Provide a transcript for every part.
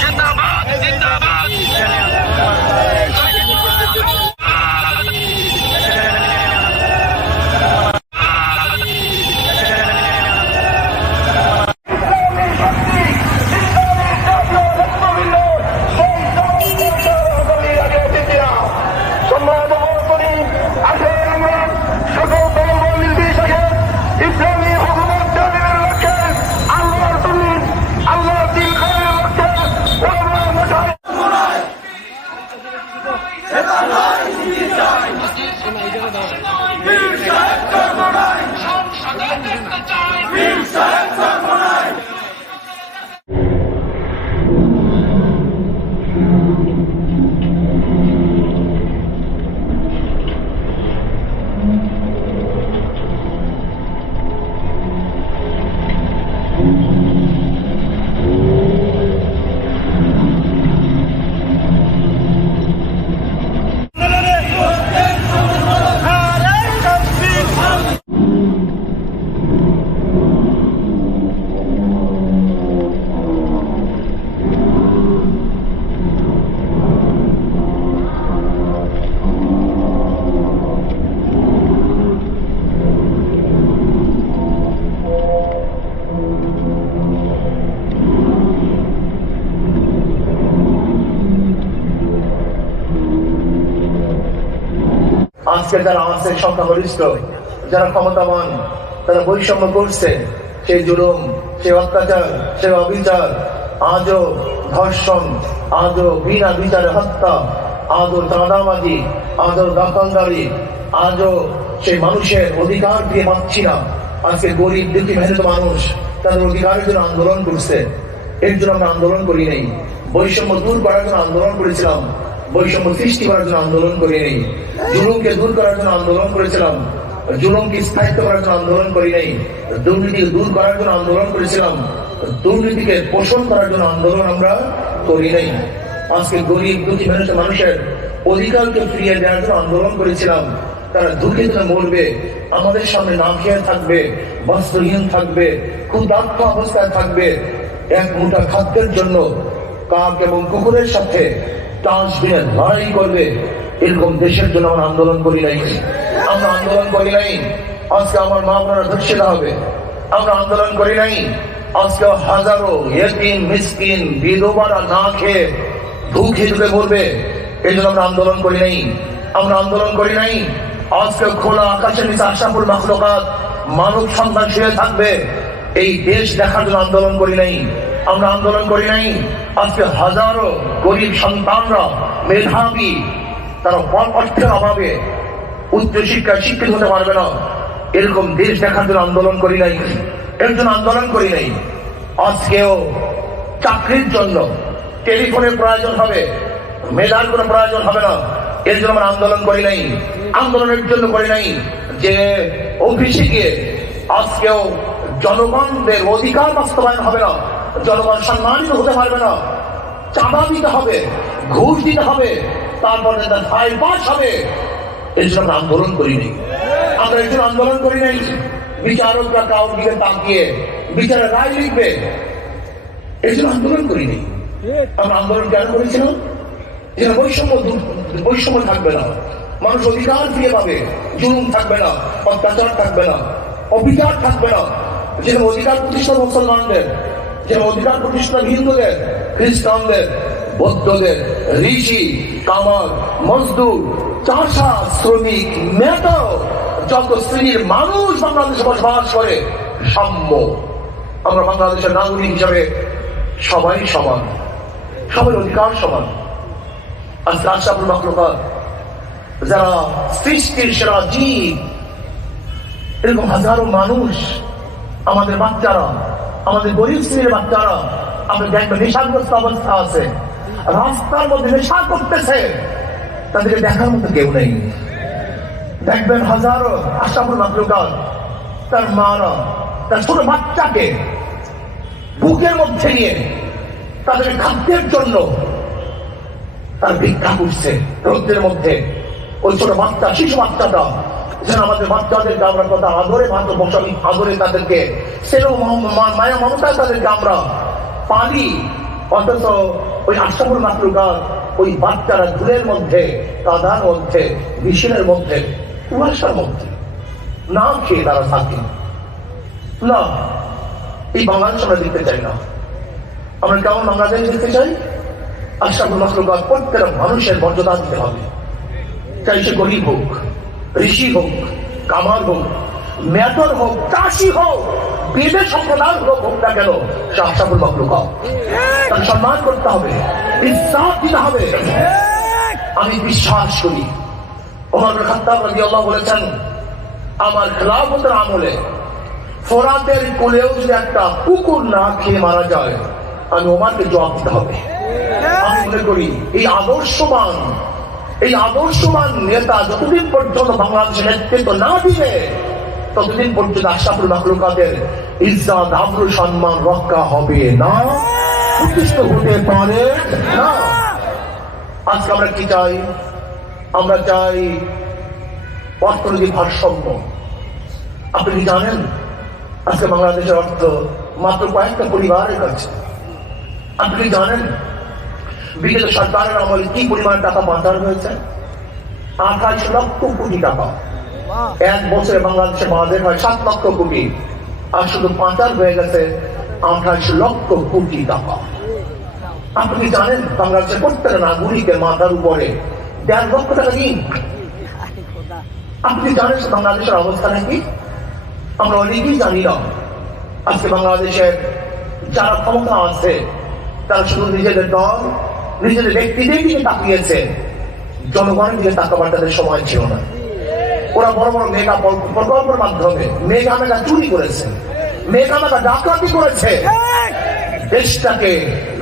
জিন্দাবাদ জিন্দাবাদ আজকে যারা আছে সংখ্যাগরিষ্ঠ, যারা ক্ষমতাবান, তারা বৈষম্য করছে, সেই জুলুম, সেই অত্যাচার, সেই অবিচার, আজও ধর্ষণ, আজও বিনা বিচারে হত্যা, আজও চাঁদাবাজি, আজও দখলদারি, আজও সেই মানুষের অধিকার দিয়ে পাচ্ছি না। আজকে গরিব দুঃখী মেহনত মানুষ তাদের অধিকারের জন্য আন্দোলন করছে। এর জন্য আমরা আন্দোলন করি নাই। বৈষম্য দূর করার জন্য আন্দোলন করেছিলাম, বৈষম্য সৃষ্টি করার জন্য আন্দোলন করি নাই। জুলুমকে দূর করার জন্য আন্দোলন করেছিলাম, জুলুমকে স্থায়িত্ব করার জন্য আন্দোলন করি নাই। দুর্নীতিকে দূর করার জন্য আন্দোলন করেছিলাম, দুর্নীতিকে পোষণ করার জন্য আন্দোলন আমরা করি নাই। আজকে গরিব দুঃখী মানুষের অধিকারকে ফিরিয়ে দেওয়ার জন্য আন্দোলন করেছিলাম। তারা দুঃখে দিনে মরবে, আমাদের সামনে না খেয়ে থাকবে, বস্ত্রহীন থাকবে, ক্ষুধার্ত অবস্থায় থাকবে, এক মুঠা খাদ্যের জন্য কাক এবং কুকুরের সাথে ডাস্টবিনে লড়াই করবে। এরকম দেশের জন্য আমরা আন্দোলন করি নাই। আমরা আন্দোলন করি নাই আজকে আমার মা আপনারা ধর্ষিত হবে। আমরা আন্দোলন করি নাই আজকে হাজারো এতিম মিসকিন বিধবারা না খেয়ে ভুখে ঢুকে মরবে। এই জন্য আমরা আন্দোলন করি নাই। আমরা আন্দোলন করি নাই আজকে খোলা আকাশের নিচে আশরাফুল মাখলুকাত মানব সন্তান শুয়ে থাকবে, এই দেশ দেখার জন্য আন্দোলন করি নাই। আমরা আন্দোলন করি নাই আজকে হাজারো গরিব সন্তানরা মেধাবী, তারা অর্থের অভাবে উচ্চ শিক্ষায় শিক্ষিত হতে পারবে না, এরকম দেশ দেখার জন্য আন্দোলন করি নাই। এর জন্য আন্দোলন করি নাই আজকেও চাকরির জন্য টেলিফোনের প্রয়োজন হবে, মেধার কোনো প্রয়োজন হবে না, এর জন্য আমরা আন্দোলন করি নাই। আন্দোলনের জন্য করি নাই যে অফিসে গিয়ে আজকেও জনগণদের অধিকার বাস্তবায়ন হবে না, জনগণ সম্মানিত হতে পারবে না, চাঁদা দিতে হবে, ঘুষ দিতে হবে, তারপরে তার ভাই পাস হবে। এই জন্য আমরা আন্দোলন করিনি। আমরা এই জন্য আন্দোলন করি নাই বিচারকরা কাউর দিকে তাকিয়ে বিচারের রায় লিখবে, এই জন্য আন্দোলন করিনি। আমরা আন্দোলন কেন করেছিলাম? যেন বৈষম্য থাকবে না, মানুষ অধিকার ফিরে পাবে, জুলুম থাকবে না, অত্যাচার থাকবে না, অবিচার থাকবে না, যেন অধিকার প্রতিষ্ঠা মুসলমানদের, যেন অধিকার প্রতিষ্ঠা হিন্দুদের, খ্রিস্টানদের, বৌদ্ধদের, ঋষি, কামার, মজদুর, চাষা, শ্রমিক, নেতা, যত শ্রেণীর মানুষ বাংলাদেশে বসবাস করে সাম্য। আমরা বাংলাদেশের নাগরিক হিসাবে সবাই সমান, সবার অধিকার সমান। আজকে আশরাফুল মাখলুকাত যারা সৃষ্টির সেরা জীব, এরকম হাজারো মানুষ, আমাদের বাচ্চারা, আমাদের গরিব শ্রেণীর বাচ্চারা, আপনি দেখবেন নেশাগ্রস্ত অবস্থা আছে, রাস্তার মধ্যে নেশা করতেছে, তাদেরকে দেখার মতো কেউ নেই। দেখবেন হাজারো আশরাফুল মাখলুকাত তার মারা তার ছোট বাচ্চাকে বুকের মধ্যে নিয়ে তাদের খাদ্যের জন্য তার ভিক্ষা করছে রোদ্রের মধ্যে। ওই ছোট বাচ্চা, শিশু বাচ্চাটা যেন আমাদের বাচ্চাদেরকে আমরা কথা আদরে ভাত বসাবি, আদরে তাদেরকে সেরকম মায়া মমতা তাদেরকে আমরা পালি, অথচ ওই আশরাফুল মাখলুকাত ওই বাচ্চারা ধুলের মধ্যে, কাদার মধ্যে, বিশিলের মধ্যে, কুয়াশার মধ্যে না খেয়ে তারা থাকে না। এই বাংলাদেশ আমরা দেখতে চাই না। আমরা কেমন বাংলাদেশ দেখতে চাই? আশরাফুল মাখলুকাত প্রত্যেকটা মানুষের মর্যাদা দিতে হবে, চাই সে গরিব হোক, ঋষি হোক, কামাল হোক, মেয়র হোক, চাষি হোক, বেদে সম্প্রদায় লোক হোক না কেন, সে আশরাফুল মাখলুকাত। তাকে সম্মান করতে হবে, ইজ্জত দিতে হবে। আমি বিশ্বাস করি ওমর ইবনে খাত্তাব রাদিয়াল্লাহু বলেছেন, আমার খেলাফতের আমলে ফোরাতের কোলেও যদি একটা কুকুর না খেয়ে মারা যায়, আমি ওমরকে জবাব দিতে হবে। আমি মনে করি এই আদর্শবান নেতা যতদিন পর্যন্ত বাংলাদেশের নেতৃত্ব না দিবে, ততদিন পর্যন্ত আশরাফুল মাখলুকাতের ইজ্জত, আবরু, সম্মান রক্ষা হবে না, প্রতিষ্ঠিত হতে পারে না। আজকে আমরা কি চাই? আমরা চাই অর্থনৈতিক ভারসাম্য। আপনি কি জানেন আজকে বাংলাদেশের অর্থ মাত্র কয়েকটা পরিবারের কাছে? আপনি কি জানেন বিগত সরকারের আমলে কি পরিমাণ টাকা পাচার হয়েছে? 28 লক্ষ কোটি টাকা। এক বছরে বাংলাদেশে বাজেট হয় 7 লক্ষ কোটি, আর শুধু পাচার হয়ে গেছে 28 লক্ষ কোটি টাকা। আপনি কি জানেন বাংলাদেশের প্রত্যেকটা নাগরিকের মাথার উপরে 1.5 লক্ষ টাকা ঋণ? আপনি জানেন বাংলাদেশের অবস্থা নাকি? আমরা অনেকেই জানি না। আজকে বাংলাদেশের যারা ক্ষমতা আছে তারা শুধু নিজেদের দল, নিজেদের ব্যক্তিদের দিকে তাকিয়েছে, জনগণের দিকে তাকাবার তাদের সময় ছিল না। ওরা বড় বড় মেগা প্রকল্পের মাধ্যমে মেগা চুরি করেছে, মেগা ডাকাতি করেছে, দেশটাকে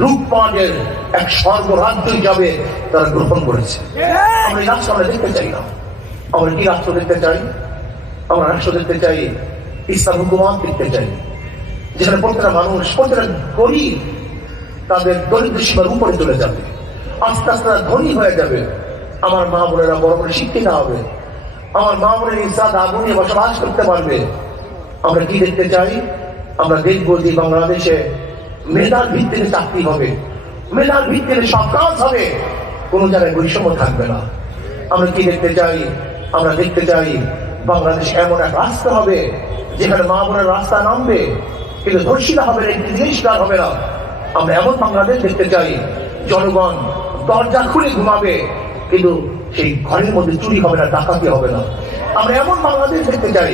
লুটপাটের এক স্বর্গরাজ্য হিসাবে তারা গ্রহণ করেছে। আমরা এই রাষ্ট্র আমরা দেখতে চাই না। আমরা কি রাষ্ট্র দেখতে চাই? আমরা রাষ্ট্র দেখতে চাই ইসলাম হুকুমত দেখতে চাই, যেখানে প্রত্যেকটা মানুষ, প্রত্যেকটা গরিব তাদের দরিদ্র সীমার উপরে চলে যাবে, আস্তে আস্তে ধনী হয়ে যাবে। আমার মা বোনেরা বড় বড় শিক্ষিত হবে, আমার মা বোনের ইজ্জত আগুনে বসবাস করতে পারবে। আমরা কি দেখতে চাই? আমরা দেখবো যে বাংলাদেশে মেধার ভিত্তিতে চাকরি হবে, মেধার ভিত্তিতে সব কাজ হবে, কোনো জায়গায় বৈষম্য থাকবে না। আমরা কি দেখতে চাই? আমরা দেখতে চাই বাংলাদেশ এমন এক রাস্তা হবে যেখানে মা বোনের রাস্তা নামবে, কিন্তু ধর্ষিতা হবে না, জিনিসটা হবে না। আমরা এমন বাংলাদেশ দেখতে চাই জনগণ দরজা খুলে ঘুমাবে, কিন্তু সেই ঘরের মধ্যে চুরি হবে না, ডাকাতি হবে না। আমরা এমন বাংলাদেশ দেখতে চাই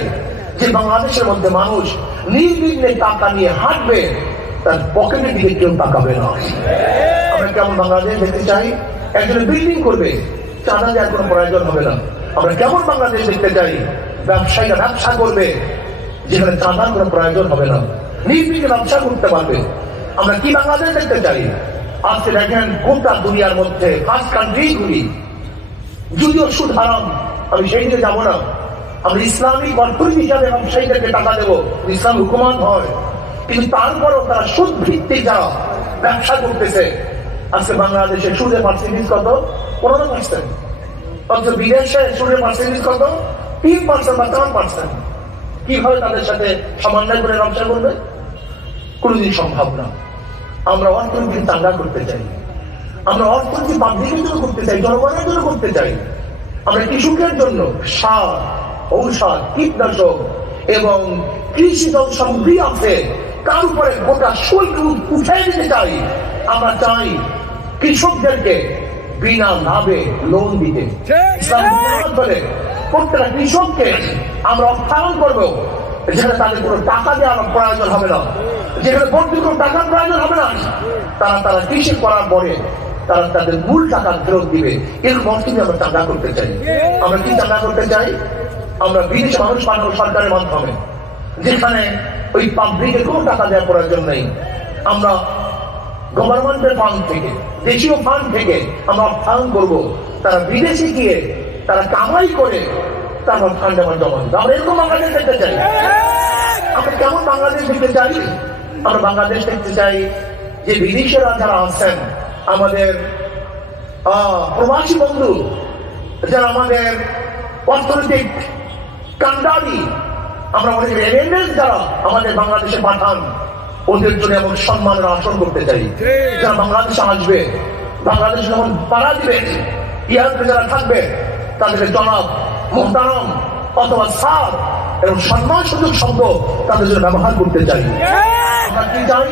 যে বাংলাদেশের মধ্যে মানুষ নির্বিঘ্নে টাকা নিয়ে হাঁটবে, তার পকেটের দিকে কেউ তাকাবে না। আমরা কেমন বাংলাদেশ দেখতে চাই? একজনে বিল্ডিং করবে, চাঁদা দেওয়ার কোনো প্রয়োজন হবে না। আমরা কেমন বাংলাদেশ দেখতে চাই? ব্যবসায়ীরা ব্যবসা করবে, যেখানে চাঁদার কোনো প্রয়োজন হবে না, নির্বিঘ্নে ব্যবসা করতে পারবে। আমরা কি বাংলাদেশ দেখতে চাই? আজকে দেখেন গোটা দুনিয়ার মধ্যে ফার্স্ট কান্ট্রিগুলি, যদিও সুদ হারাম, আমি সেই দিকে যাবো না, আমরা ইসলামিক অর্থনীতি হিসাবে ব্যবসায়ীদেরকে টাকা দেবো, ইসলাম হুকুমত হয়, কিন্তু তারপরও তারা সুদ ভিত্তিক যারা ব্যবসা করতেছে। আজকে বাংলাদেশে সুদের পার্সেন্টেজ কত? 15%। অথচ বিদেশে সুদের পার্সেন্টেজ কত? 3% বা 4%। কিভাবে তাদের সাথে সমন্বয় করে ব্যবসা করবে? কোনদিন সম্ভব না। আমরা অর্থনীতি চাঙ্গা করতে চাই, আমরা অর্থনীতি পাবলিকের জন্য করতে চাই, জনগণের জন্য করতে চাই। আমরা কৃষকের জন্য সার, ঔষধ, কীটনাশক এবং কৃষি সামগ্রী আছে, তার উপরে গোটা শুল্ক উঠাই দিতে চাই। আমরা চাই কৃষকদেরকে বিনা লাভে লোন দিতে। প্রত্যেকটা কৃষককে আমরা অর্থায়ন করবো, যেখানে তাদের কোনো টাকা দেওয়ার প্রয়োজন হবে না, যেখানে বন্ধু কোনো টাকার প্রয়োজন হবে না। তারা কৃষি করার পরে তারা তাদের মূল টাকা ফেরত দিবে। এরকম অর্থনীতি আমরা চাঙ্গা করতে চাই। আমরা কি চাঙ্গা করতে চাই? আমরা বিদেশে মানুষ পাঠাবো সরকারের মাধ্যমে, যেখানে ওই পাবলিকের কোনো টাকা দেওয়ার প্রয়োজন নেই। আমরা গভর্নমেন্টের ফান্ড থেকে, দেশীয় ফান্ড থেকে আমরা অর্থায়ন করবো। তারা বিদেশে গিয়ে তারা কামাই করে তারপর ফান্ড আমার জমা দিতে। আমরা এরকম বাংলাদেশ দেখতে চাই। আমরা কেমন বাংলাদেশ দেখতে চাই? আমরা বাংলাদেশ দেখতে চাই যে বিদেশিরা যারা আছেন, আমাদের প্রবাসী বন্ধু যারা আমাদের অর্থনৈতিক কান্ডারি, আমরা মনে করি এনএস যারা আমাদের বাংলাদেশে পাঠান, ওদের জন্য এমন সম্মানের আসন করতে চাই। যারা বাংলাদেশে আসবে, বাংলাদেশে যখন পাড়া দিবে, ইয়ারপে যারা থাকবে তাদেরকে জনাব, মুহতারাম অথবা স্যার এরকম সম্মান সুযোগ শব্দ তাদের জন্য ব্যবহার করতে চাই। আমরা কি চাই?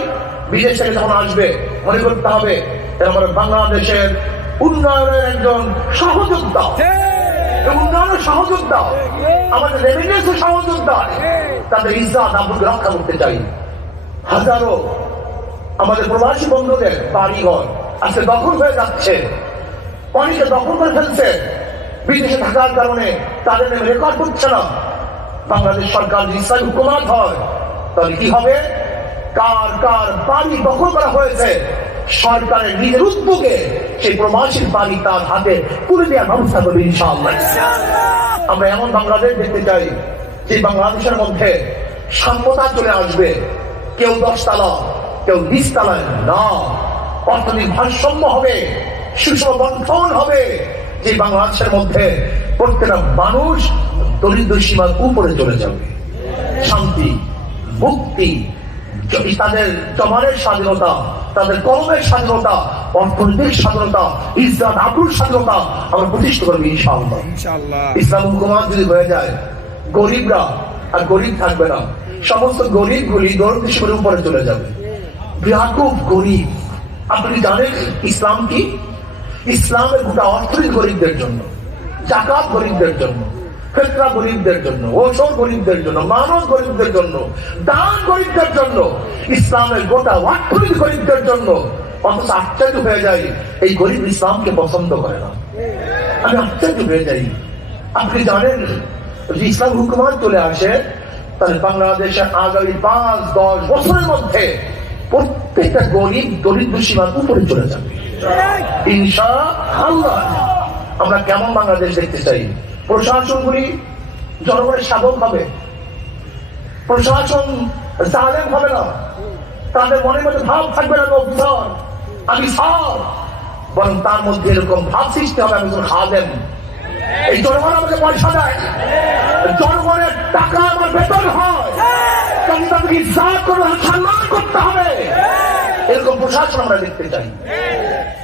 বিদেশ থেকে যখন আসবে মনে করতে হবে এরা আমাদের বাংলাদেশের উন্নয়নের একজন সহযোদ্ধা, উন্নয়নের সহযোদ্ধা, আমাদের রেমিটেন্সের সহযোদ্ধা। তাদের ইজ্জত আবরুকে রক্ষা করতে চাই। হাজারো আমাদের প্রবাসী বন্ধুদের বাড়িঘর আজকে দখল হয়ে যাচ্ছে, অনেকে দখল করে ফেলছে বিদেশে থাকার কারণে, তাদের নামে রেকর্ড হচ্ছে না। বাংলাদেশ সরকার যদি ইসলামী হুকুমত হয় তাহলে কি হবে? কার কার বাড়ি দখল করা হয়েছে সরকারের নিজের উদ্যোগে সেই প্রবাসীর বাড়ি তার হাতে তুলে দেওয়ার ব্যবস্থা করবে ইনশাআল্লাহ। আমরা এমন বাংলাদেশ দেখতে চাই যে বাংলাদেশের মধ্যে সাম্যতা চলে আসবে, কেউ 10 তলা কেউ 20 তলায় না, অর্থনৈতিক ভারসাম্য হবে, সুষম বন্টন হবে, যে বাংলাদেশের মধ্যে প্রত্যেকটা মানুষ দরিদ্র সীমার উপরে চলে যাবে। শান্তি, মুক্তি, তাদের জমানের স্বাধীনতা, তাদের কলমের স্বাধীনতা, অর্থনৈতিক স্বাধীনতা, ইজ্জত আবরুর স্বাধীনতা আমরা প্রতিষ্ঠা করবো ইনশাআল্লাহ। ইসলাম হুকুমত যদি হয়ে যায়, গরিবরা আর গরিব থাকবে না, সমস্ত গরিবগুলি দরিদ্র সীমার উপরে চলে যাবে। ব্যাপক গরিব, আপনি জানেন ইসলাম কি? ইসলামের গোটা অর্থনীতি গরিবদের জন্য, জাকাত গরিবদের জন্য, ফিতরা গরিবদের জন্য, ওষুধ গরিবদের জন্য, মানুষ গরিবদের জন্য, দান গরিবদের জন্য, ইসলামের গোটা অর্থনীতি গরিবদের জন্য। অথচ আশ্চর্য হয়ে যায় এই গরিব ইসলামকে পছন্দ করে না। আমি আশ্চর্য হয়ে যাই। আপনি জানেন যদি ইসলাম হুকুমত চলে আসে তাহলে বাংলাদেশে আগামী 5-10 বছরের মধ্যে প্রত্যেকটা গরিব দরিদ্র সীমার উপরে চলে যাবে ইনশাআল্লাহ। আমরা কেমন বাংলাদেশ দেখতে চাই? প্রশাসনগুলি জনগণের সাধক হবে, প্রশাসন জালেম হবে না, তাদের মনের মধ্যে ভাব থাকবে না অফিসার আমি স্যার, বরং তার মধ্যে এরকম ভাব সৃষ্টি হবে আমি খাদেম। এই জনগণ আমাকে পয়সা দেয়, জনগণের টাকা আমার বেতন হয়, তাদেরকে ইজ্জত করতে হবে, সম্মান করতে হবে। এরকম প্রশাসন আমরা দেখতে চাই।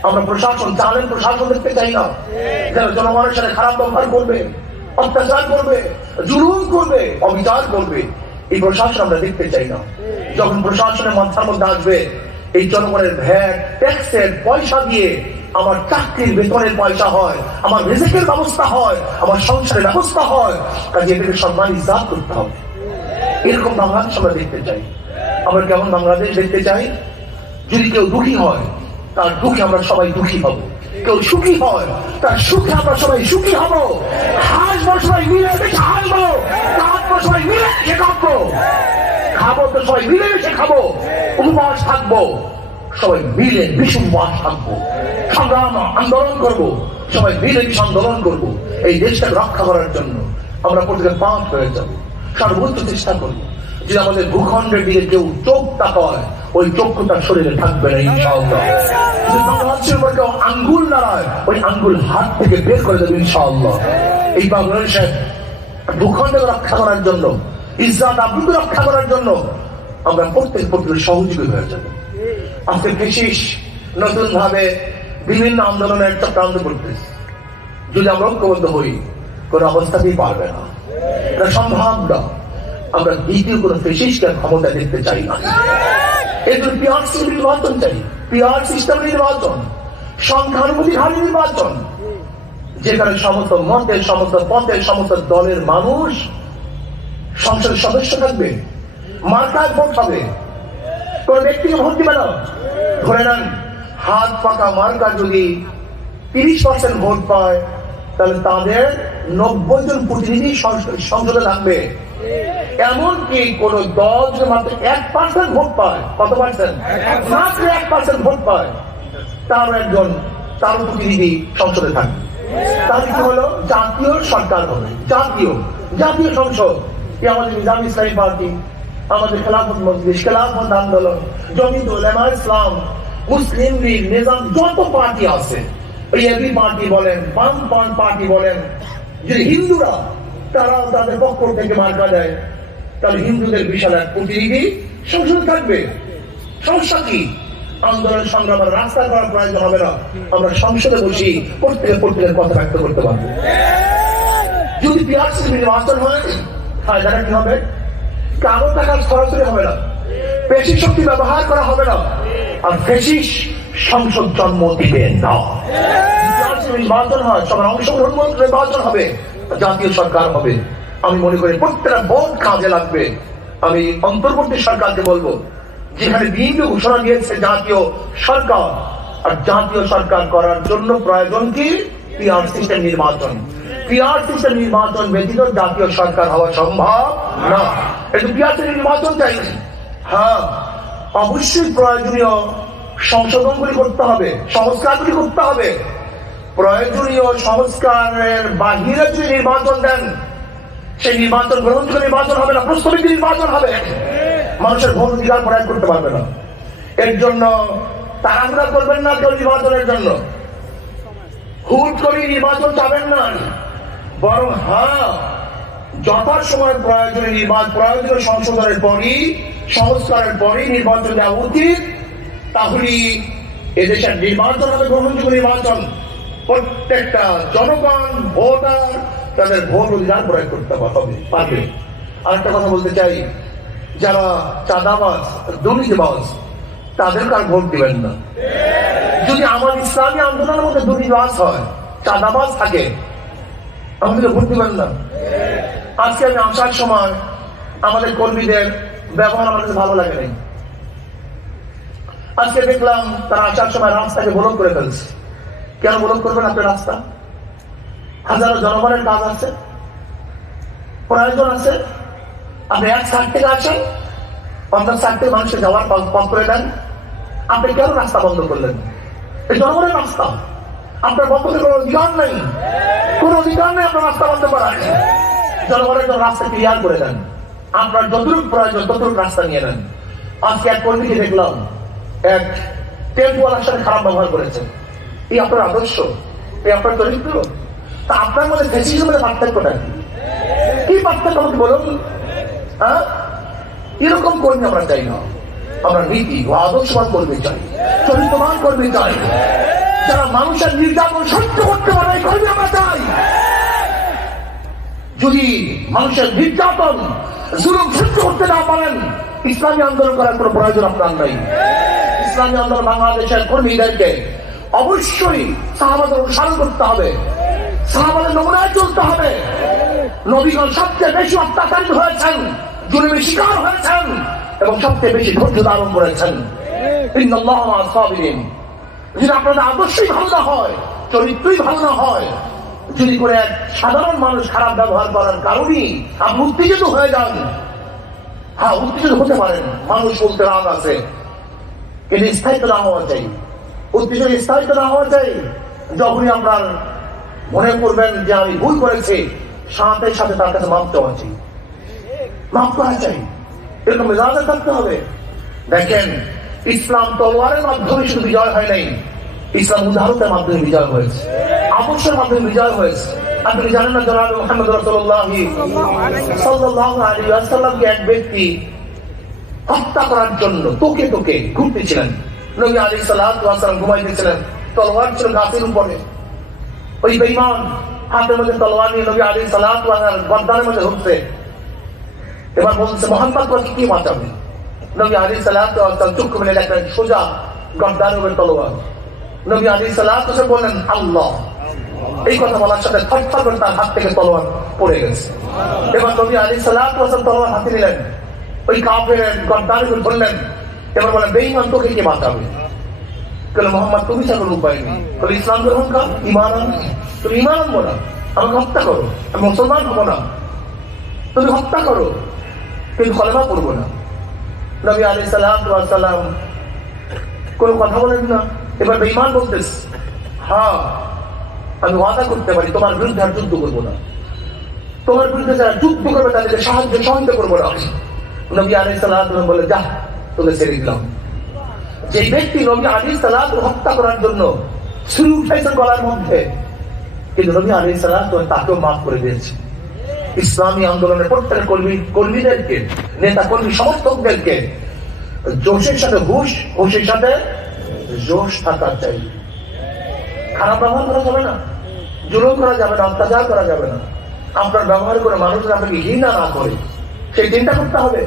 আমরা প্রশাসন, জালেম প্রশাসন দেখতে চাই না, যারা জনগণের সাথে খারাপ ব্যবহার করবে, অত্যাচার করবে, জুলুম করবে, অবিচার করবে। এই প্রশাসন আমরা দেখতে চাই না। যখন প্রশাসনের মাথার মধ্যে আসবে এই জনগণের ভ্যাট ট্যাক্সের পয়সা দিয়ে আমার চাকরির বেতনের পয়সা হয়, আমার রিজিকের ব্যবস্থা হয়, আমার সংসারের ব্যবস্থা হয়, কাজে এটাকে সম্মান ইজ্জত করতে হবে। এরকম বাংলাদেশ আমরা দেখতে চাই। আমরা কেমন বাংলাদেশ দেখতে চাই? যদি কেউ দুঃখী হয় তার দুঃখে আমরা সবাই দুঃখী হব, কেউ সুখী হয় তার সুখে আমরা সবাই সুখী হব, হাসবো সবাই মিলেমিশে হাসবো, কাঁদবো সবাই মিলেমিশে কাঁদবো, খাবো তো সবাই মিলেমিশে খাবো, উপবাস থাকবো সবাই মিলে বিষুপবাস থাকবো, সংগ্রাম আন্দোলন করবো সবাই মিলেমিশে আন্দোলন করবো। এই দেশটাকে রক্ষা করার জন্য আমরা প্রত্যেকে পাঠ হয়ে যাবো, সর্বোচ্চ চেষ্টা করবো। যদি আমাদের ভূখণ্ডের দিকে কেউ চোখ তাকায় ওই চক্ষু তার শরীরে থাকবে না ইনশাআল্লাহ। যদি বাংলাদেশের উপর কেউ আঙ্গুল নাড়ায় ওই আঙ্গুল হাত থেকে বের করে দেবে ইনশাআল্লাহ। এই বাংলাদেশের ভূখণ্ডকে রক্ষা করার জন্য, ইজ্জত আবরুকে রক্ষা করার জন্য আমরা প্রত্যেক সহযোগী হয়ে যাব। আজকে বিশেষ নতুন ভাবে বিভিন্ন আন্দোলনের চক্রান্ত করতেছে। যদি আমরা ঐক্যবদ্ধ হই কোন অবস্থাতেই পারবে না, এটা সম্ভব না। আমরা দ্বিতীয় কোন ফেসিস্টকে ক্ষমতা দেখতে চাই না। এর জন্য পিআর সিস্টেম নির্বাচন চাই, পিআর সিস্টেম নির্বাচন, সংখ্যানুপাতিক হারে নির্বাচন, যেখানে সমস্ত মতের, সমস্ত পথের, সমস্ত দলের মানুষ সংসদের সদস্য থাকবে, মার্কায় ভোট হবে, কোন ব্যক্তিকে ভোট দিবে না। ধরে নেন হাত পাকা মার্কা যদি 30% ভোট পায় তাহলে তাদের 90 জন প্রতিনিধি সংসদে থাকবে। এমনকি কোন দল যদি মাত্র 1% ভোট পায়, কত পার্সেন্ট? মাত্র 1% ভোট পায়, তার প্রতিনিধি সংসদে থাকবে। তাহলে কি হলো? জাতীয় সরকার হবে, জাতীয় সংসদ। আমাদের নিজামী ইসলামী পার্টি, আমাদের খেলাফত মজলিস, খেলাফত আন্দোলন, জমিয়ত উলামা ইসলাম, মুসলিম লীগ, নিজাম, যত পার্টি আছে, এবি পার্টি বলেন, বাম পার্টি বলেন, যদি হিন্দুরা তারাও তাদের পক্ষ থেকে মার্কা দেয় তাহলে হিন্দুদের বিশাল এক প্রতিনিধি সংসদ থাকবে। সমস্যা কি? আন্দোলন সংগ্রামের রাস্তা করার প্রয়োজন হবে না, আমরা সংসদে বসি প্রত্যেকের কথা ব্যক্ত করতে পারবো। যদি পিআরসি নির্বাচন হয়, ফায়দাটা কি হবে? কারো টাকা সরাসরি হবে না, পেশি শক্তি ব্যবহার করা হবে না, আর ফেসিস সংসদ জন্ম দিবে না। নির্বাচন হয়, সবার অংশগ্রহণ নির্বাচন হবে, জাতীয় সরকার হবে। আমি মনে করি প্রত্যেকটা ভোট কাজে লাগবে। আমি অন্তর্বর্তী সরকারকে বলবো, যেখানে বিএনপি ঘোষণা দিয়েছে জাতীয় সরকার, আর জাতীয় সরকার করার জন্য প্রয়োজন কি? পিআর সিস্টেম নির্বাচন। পিআর সিস্টেম নির্বাচন ব্যতীত জাতীয় সরকার হওয়া সম্ভব না। একটু পিআর সিস্টেম নির্বাচন চাই। হ্যাঁ, অবশ্যই প্রয়োজনীয় সংশোধনগুলি করতে হবে, সংস্কারগুলি করতে হবে। প্রয়োজনীয় সংস্কারের বাহিরে যদি নির্বাচন দেন, সেই নির্বাচন গ্রহণযোগ্য নির্বাচন হবে না, প্রস্তাবিত নির্বাচন হবে। মানুষের ভোট অধিকার প্রয়োগ করতে পারবে না। এর জন্য তাড়াহুড়া করবেন না কেউ নির্বাচনের জন্য, হুট করে নির্বাচন চাবেন না, বরং হ্যাঁ, যথাসময় প্রয়োজনীয় সংশোধনের পরই, সংস্কারের পরই নির্বাচন দেওয়া উচিত। তাহলে এদেশের নির্বাচন হবে গ্রহণযোগ্য নির্বাচন। প্রত্যেকটা জনগণ, ভোটার তাদের ভোট অধিকার প্রয়োগ করতে পারবে। আরেকটা কথা বলতে চাই, যারা চাঁদাবাজ, দুর্নীতিবাজ, তাদের কার ভোট দিবেন না। যদি আমার ইসলামী আন্দোলনের মধ্যে দুর্নীতিবাজ হয়, চাঁদাবাজ থাকে, আমাদের ভোট দিবেন না। আজকে আমি আসার সময় আমাদের কর্মীদের ব্যবহার আমার কাছে ভালো লাগে নাই। আজকে দেখলাম তারা আসার সময় রাস্তাকে ব্লক করে ফেলছে। কেন ব্লক করবেন আপনি রাস্তা? হাজারো জনগণের কাজ আছে, প্রয়োজন আছে। আপনি এক সাইড থেকে আসেন, অন্য সাইড থেকে মানুষের যাওয়ার পথ করে দেন। আপনি কেন রাস্তা বন্ধ করলেন? এই জনগণের রাস্তা, আপনার বন্ধ করে কোনো অধিকার নেই, কোনো অধিকার নেই আপনার রাস্তা বন্ধ করার। জনগণের জন্য রাস্তা ক্লিয়ার করে দেন, আপনার যতটুকু প্রয়োজন ততটুকু রাস্তা নিয়ে নেন। আজকে এক কর্মীকে দেখলাম এক টেম্পোওয়ালার সাথে খারাপ ব্যবহার করেছেন। এই আপনার আদর্শ, এই আপনার চরিত্র? তা আপনার মধ্যে ফ্যাসিজমের পার্থক্যটা কি? পার্থক্য আমাকে বলুন। হ্যাঁ, এরকম কর্মী আমরা চাই না। আমরা নীতি ও আদর্শবান কর্মী চাই, চরিত্রবান কর্মী চাই, যারা মানুষের নির্যাতন সহ্য করতে পারে, এই কর্মী আমরা চাই। যদি মানুষের নির্যাতন, জুলুম সহ্য করতে না পারেন, ইসলামী আন্দোলন করার কোনো প্রয়োজন আপনার নাই। ইসলামী আন্দোলন বাংলাদেশের কর্মীদেরকে অবশ্যই সাহাবাদের অনুসরণ করতে হবে, সাহাবাদের নমুনায় চলতে হবে। নবীগণ সবচেয়ে বেশি অত্যাচারিত হয়েছেন, জুলুমের শিকার হয়েছেন, এবং সবচেয়ে বেশি ধৈর্য ধারণ করেছেন। যদি আপনাদের আদর্শই ভালো না হয়, চরিত্রই ভালো না হয়, যদি করে এক সাধারণ মানুষ খারাপ ব্যবহার করার কারণেই আপনি উত্তেজিত হয়ে যান, হ্যাঁ উত্তেজিত হতে পারেন, মানুষ বলতে রাগ আছে, কিন্তু স্থায়িত্ব না হওয়া চাই। উত্তেজিত স্থায়িত্ব না হওয়া চাই। যখনই আপনার মনে করবেন যে আমি ভুল করেছি, সাথে সাথে তার কাছে মাপ চাওয়া চাই, মাপ করা চাই, এরকম মেজাজে থাকতে হবে। দেখেন, ইসলাম তলোয়ারের মাধ্যমে শুধু বিজয় হয় নাই, ইসলাম উদাহরণের মাধ্যমে বিজয় হয়েছে, আদর্শের মাধ্যমে বিজয় হয়েছে। আপনি জানেন না, জনাব মুহাম্মদ রাসূলুল্লাহ সাল্লাল্লাহু আলাইহি ওয়াসাল্লামকে এক ব্যক্তি হত্যা করার জন্য তোকে ঘুরতেছিলেন। নবী আলাইহিস সালাতু ওয়াস সালাম ঘুমাইতেছিলেন, তলোয়ার ছিল গাছের উপরে। ওই বেঈমান হাতের মধ্যে তলোয়ার নিয়ে নবী আলাইহিস সালাতু ওয়াস সালাম গর্দানের মধ্যে ঢুকছে। এবার বলছে, মুহাম্মদ কি বাঁচাবে? নবী আলাইহিস সালাতু ওয়াস সালাম চোখ মেলে দেখলেন সোজা গর্দানের উপরে তলোয়ার। নবী আলাইহিস সালাতু ওয়াস সালাম বললেন আল্লাহ। এই কথা বলার সাথে থরথর করে তার হাত থেকে তলোয়ার পড়ে গেছে। এবার নবী আলাইহিস সালাতু ওয়াস সালাম তলোয়ার হাতে নিলেন, ওই কাফেরের গর্দানের উপর ধরলেন। এবার বলেন, বেঈমান তোকে কে বাঁচাবে? বলে, মোহাম্মদ তুমি ছাড়া কোনো উপায় নেই। বলে, ইসলাম গ্রহণ কর, ঈমান আন। তুমি ঈমান আনবো না, আমাকে হত্যা করো, আমি মুসলমান হবো না। তুমি হত্যা করো, কিন্তু কলেমা পড়বো না। নবী আলাইহিস সালাতু ওয়াস সালাম কোনো কথা বলেন না। এবার বেঈমান বলতেছে, হ্যাঁ আমি ওয়াদা করতে পারি তোমার বিরুদ্ধে আর যুদ্ধ করবো না, তোমার বিরুদ্ধে যারা যুদ্ধ করবে তাদেরকে সহায়তা করবো না। নবী আলাইহিস সালাতু ওয়াস সালাম বলে, যা তোকে ছেড়ে দিলাম। যে ব্যক্তি নবী আলাইহিস সালাতু হত্যা করার জন্য ছুরি উঠাইছেন গলার মধ্যে, কিন্তু নবী আলাইহিস সালাতু তাকেও মাফ করে দিয়েছে। ইসলামী আন্দোলনের প্রত্যেক কর্মীদেরকে, নেতা কর্মী সমর্থকদেরকে জোশের সাথে হুশ, হুশের সাথে জোশ থাকা চাই। খারাপ ব্যবহার করা যাবে না, জুলুম করা যাবে না, অত্যাচার করা যাবে না। আপনার ব্যবহার করে মানুষরা আপনাকে ঘৃণা না করে সেই চিন্তা করতে হবে,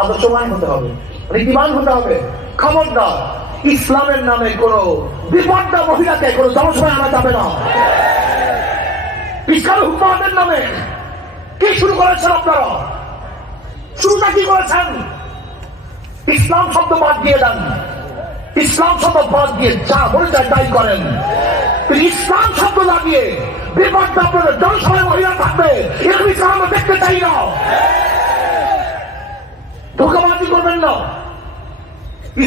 আদর্শবান হতে হবে, নীতিবান হতে হবে। খবরদার ইসলামের নামে কোন বিপদটা মহিলাকে কোন জনসভায় আনা যাবে না। ইসলামের হুকুমাতের নামে কি শুরু করেছেন আপনারা? শুরুটা কি করেছেন? ইসলাম শব্দ বাদ দিয়ে দেন, ইসলাম শব্দ বাদ দিয়ে যা বলে যায় তাই করেন। ইসলাম শব্দ লাগিয়ে বিপদটা আপনাদের জনসভায় মহিলা থাকবে, এরকম ইসলাম আমরা দেখতে চাই না। ধোঁকাবাজি করবেন না,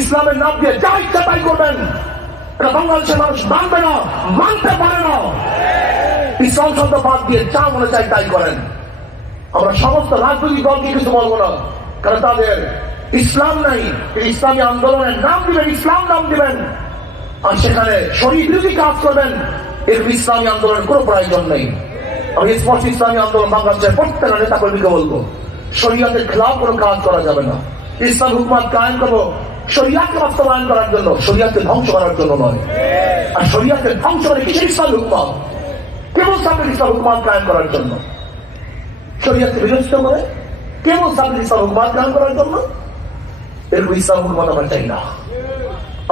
ইসলামের নাম দিয়ে যা ইচ্ছা তাই করবেন, এটা বাংলাদেশের মানুষ মানবে না, মানতে পারে না। ইসলাম শব্দ বাদ দিয়ে যা মনে চাই তাই করেন। আমরা সমস্ত রাজনৈতিক দলকে কিছু বলবো না, কারণ তাদের ইসলাম নাই। ইসলামী আন্দোলনের নাম দিবেন, ইসলাম নাম দিবেন, আর সেখানে শরীর বিরোধী কাজ করবেন, এর ইসলামী আন্দোলনের কোনো প্রয়োজন নেই। আমি স্পষ্ট ইসলামী আন্দোলন বাংলাদেশের প্রত্যেকটা নেতা কর্মীকে বলবো, শরীয়তের খেলাফ কোনো কাজ করা যাবে না। ইসলাম হুকুমত কায়েম করবো শরীয়তকে বাস্তবায়ন করার জন্য, শরীয়তকে ধ্বংস করার জন্য নয়। আর শরীয়তকে ধ্বংস করে কিসের ইসলাম হুকুমত? কেবল সামনে ইসলাম হুকুমত কায়েম করার জন্য। শরীয়তকে বিরোধিতা করে কেবল সামনে ইসলাম হুকুমত কায়েম করার জন্য, এরকম ইসলাম হুকুমত আমরা চাই না।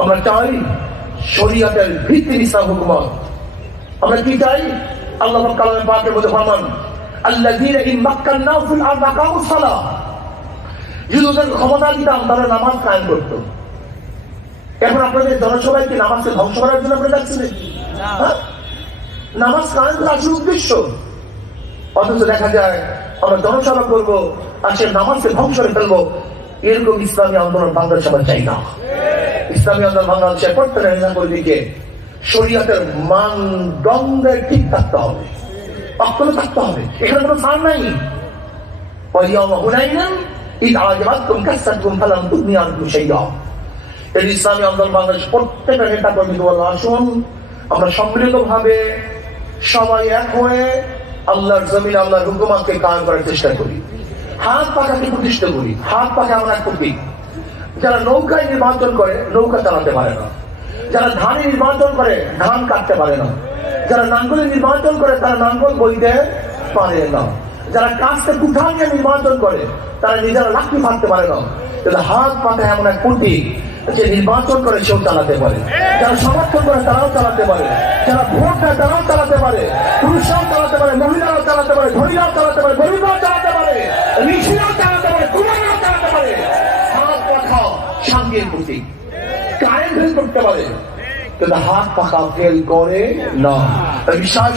আমরা চাই শরীয়তের ভিত্তির ইসলাম হুকুমত। আমরা কি চাই? আল্লাহ কালামে পাকের মধ্যে ফরমান, আল্লাযীনা ইন মাক্কান্নাহুম ফিল আরদি আকামুস সালাহ। যুবকদের ক্ষমতা দিতাম, তারা নামাজ কায়েম করতো। এখন আপনাদের জনসভায় কি নামাজকে ধ্বংস করার জন্য আপনারা যাচ্ছেন? নামাজ কায়েম করা আসল উদ্দেশ্য। অথচ দেখা যায় আমরা জনসভা করবো আর সে নামাজকে ধ্বংস করে ফেলবো। এরকম ইসলামী আন্দোলন বাংলাদেশ আমরা চাই না। ইসলামী আন্দোলন বাংলাদেশের প্রত্যেক নেতাকর্মীকে শরীয়তের মানদণ্ডে ঠিক থাকতে হবে, অক্ষত থাকতে হবে। এখানে কোনো ছাড় নাই। ইসলামী আন্দোলন বাংলাদেশ প্রত্যেকটা নেতা কর্মীকে বলবো, আসুন আমরা সম্মিলিত ভাবে সবাই এক হয়ে আল্লাহর জমিন, আল্লাহর হুকুমতকে কায়েম করার চেষ্টা করি। হাত পাখাকে প্রতিষ্ঠা করি। হাত পাখা এমন এক প্রতীক, যারা নৌকায় নির্বাচন করে নৌকা চালাতে পারে না, যারা ধানে নির্বাচন করে ধান কাটতে পারে না, যারা নাঙ্গলে নির্বাচন করে তারা নাঙ্গল বইতে পারে না, যারা কাস্তে কুঠা নিয়ে নির্বাচন করে তারা নিজেরা লাঠি মারতে পারে না। কিন্তু হাত পাখা এমন এক প্রতীক, যে নির্বাচন করে সেও চালাতে পারে, যারা সমর্থন করে তারাও চালাতে পারে, যারা ভোট দেয় তারাও চালাতে পারে, পুরুষরাও চালাতে পারে, মহিলারাও চালাতে পারে, ধনীরাও চালাতে পারে, গরিবরাও চালাতে পারে, ঋষিরাও চালাতে পারে, কুমাররাও চালাতে পারে। হাত পাখা শান্তির প্রতীক, কারেন্ট ফেল করতে পারে, কিন্তু হাত পাখা ফেল করে না। বিশ্বাস